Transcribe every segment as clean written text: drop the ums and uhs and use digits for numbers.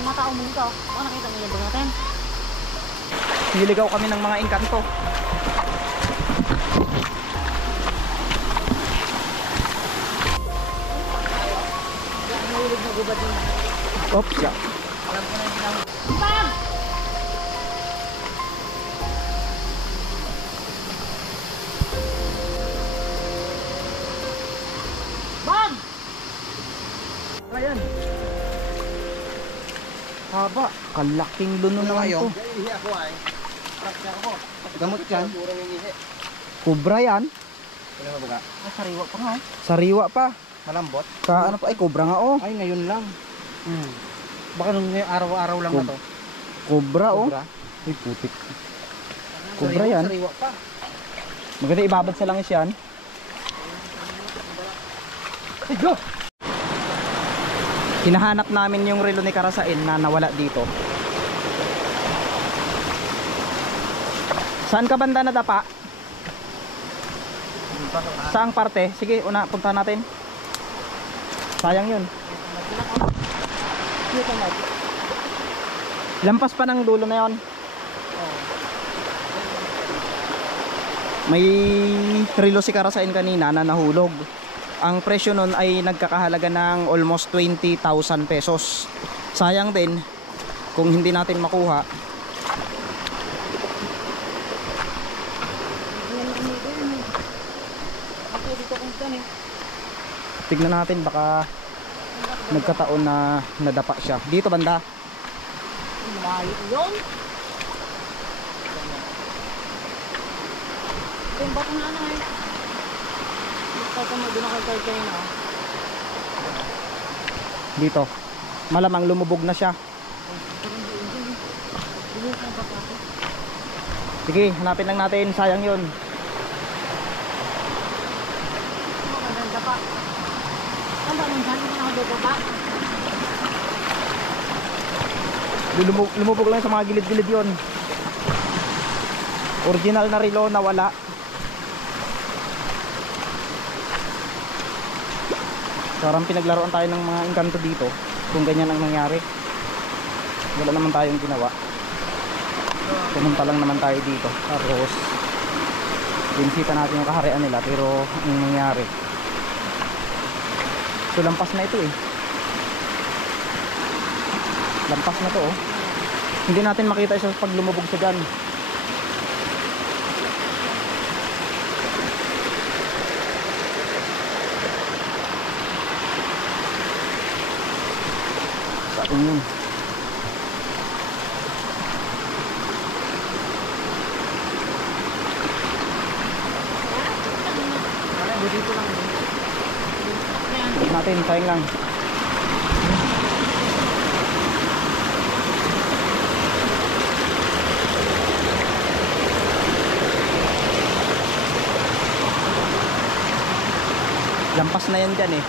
Yung mga tao mo dito, baka nakita mo yung natin. Niligaw kami ng mga engkanto. Nahilig na gubad yun. Oops, ya. Alam ko na yung ginamit. Bang! Bang! Ayan. Haba. Kalaking luno naman to. Ihi ako ay. Praktik ako. Gamot yan. Turang yung ihi. Kubra yan. Ano ba ba? Ay, sariwa pa nga. Sariwa pa. Malambot? Sa ano pa? Ay, kubra nga oh. Ay, ngayon lang. Baka nung araw-araw lang na to. Kubra oh. Kubra? Ay, putik. Kubra yan. Sariwa pa. Maganda ibabad sa langis yan. Ayun! Hinahanap namin yung relo ni Karasain na nawala dito. Saan ka banda na dapa? Saang parte? Sige, una, punta natin. Sayang yun. Lampas pa ng dulo na yon. May relo si Karasain kanina na nahulog. Ang presyo nun ay nagkakahalaga ng almost 20,000 pesos. Sayang din kung hindi natin makuha. Tignan natin, baka nagkataon na nadapa siya. Dito banda. Malayo yun. Ito yung bato na ano eh. Ito mo doon ako kayo na. Dito. Malamang lumubog na siya. Sige, hanapin lang natin. Sayang yun. Maganda pa. Ang ba nung dyan ako dito ba? Lumubog lang sa mga gilid-gilid yun. Original na relo na wala. Parang pinaglaruan tayo ng mga engkanto dito kung ganyan ang nangyari. Wala naman tayong ginawa. Pumunta lang naman tayo dito. Tapos binisita natin yung kaharian nila, pero ang nangyari, so lampas na ito eh. Lampas na to oh. Hindi natin makita isa pag lumubog siya dyan. Yun. Dito lang. Natin, sayang lang. Lampas na yan dyan eh.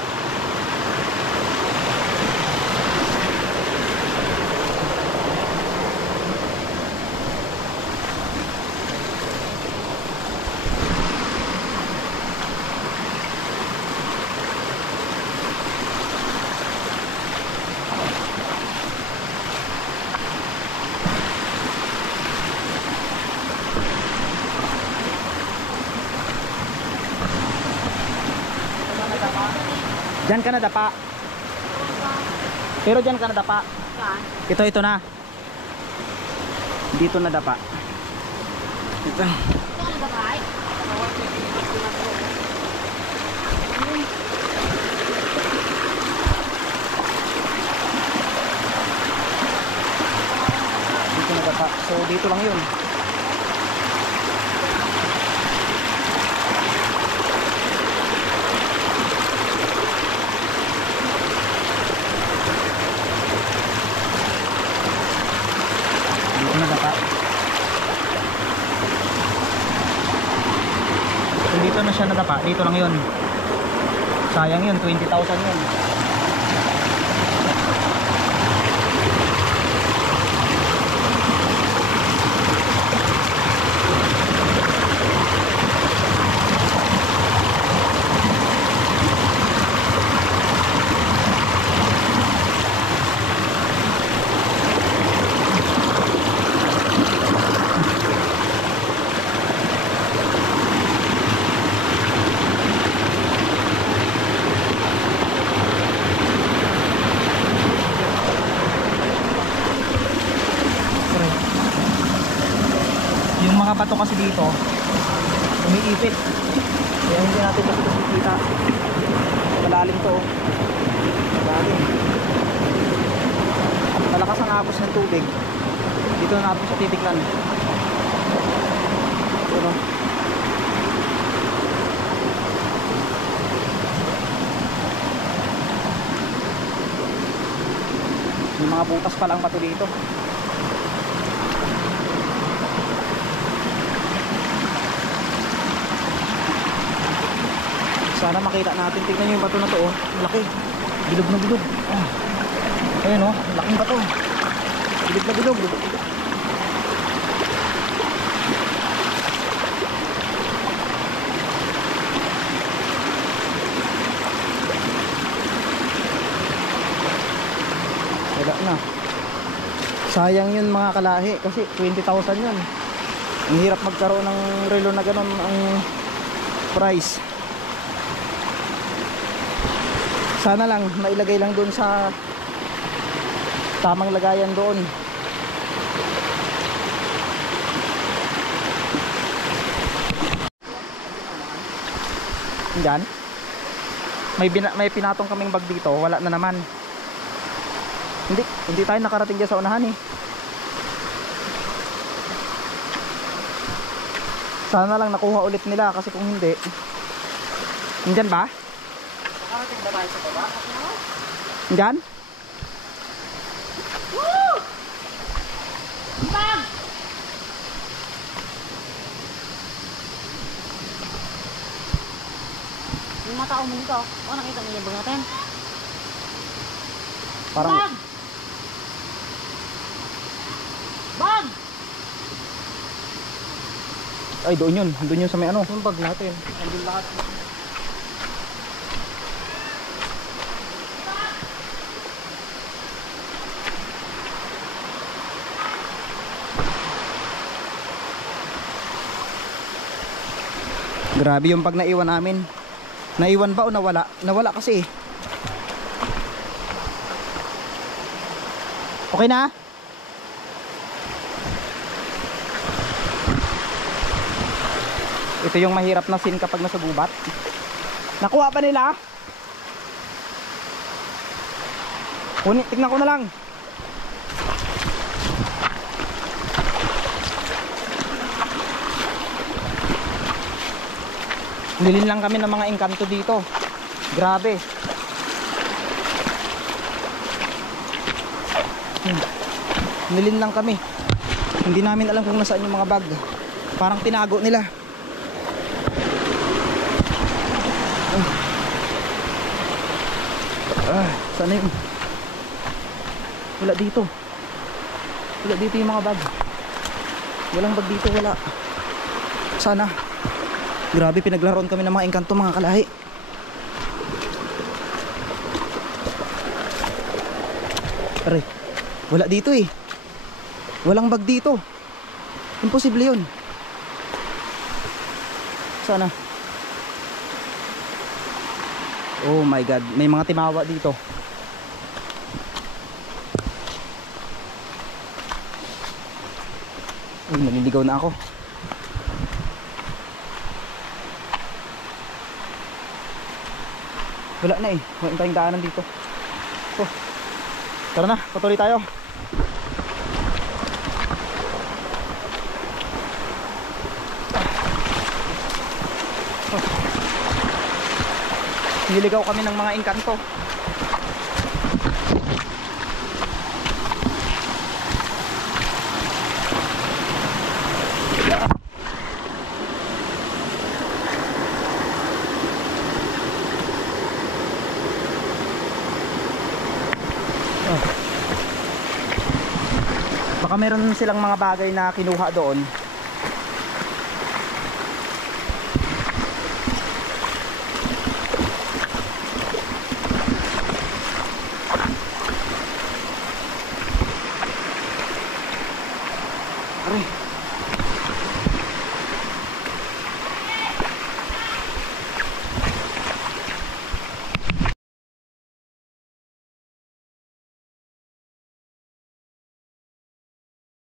Diyan ka na dapa. Pero diyan ka na dapa. Saan? Ito na. Dito na dapa. Ito. Ito ang babae. Dito na dapa. So dito lang yun. Kung dito na siya nadapa, dito lang yun. Sayang yun, 20,000 yun. mga bato kasi dito umiipit, kaya hindi natin kasi makikita. Malalim to, oh. Malalim. Malakas ang agos ng tubig. Dito na natin siya titignan. Yun, oh. May mga butas pa lang bato dito. Sana makita natin. Tignan nyo yung bato na to, oh. Laki. Bilog na bilog. Ah. Ayun, oh. Laking bato. Bilog na bilog. Wala na. Sayang yun mga kalahi kasi 20,000 yun. Ang hirap magkaroon ng relo na ganun ang price. Sana lang mailagay lang doon sa tamang lagayan doon. Diyan. May pinatong kaming bag dito, wala na naman. Hindi tayo nakarating dyan sa unahan eh. Sana lang nakuha ulit nila kasi kung hindi. Nandyan ba? Nakarating ba tayo sa baba? Nandyan? Woo! Bag! Yung mga tao mo dito. O, nakita niyo yung bag natin? Parang Bag! Bag! ay doon yun. Doon yun sa may ano. Yung bag natin. Andun lahat. Grabe yung pag naiwan namin. Naiwan ba o nawala? Nawala kasi. Okay na? Ito yung mahirap na scene kapag nasa gubat. Nakuha pa nila? Tignan ko na lang. Nilin lang kami ng mga engkanto dito. Grabe. Nilin lang kami. Hindi namin alam kung nasaan yung mga bag. Parang tinago nila. Sana yun? Wala dito. Wala dito yung mga bag. Walang bag dito, wala. Sana. Grabe, pinaglaruan kami ng mga engkanto mga kalahi. Aray, wala dito eh. Walang bag dito. Imposible yun. Sana. Oh my god, may mga timawa dito. Uy, naliligaw na ako. Wala na eh, wala tayong daanan dito. So, tara na, patuloy tayo. Niligaw kami ng mga engkanto. Baka meron silang mga bagay na kinuha doon. Aray.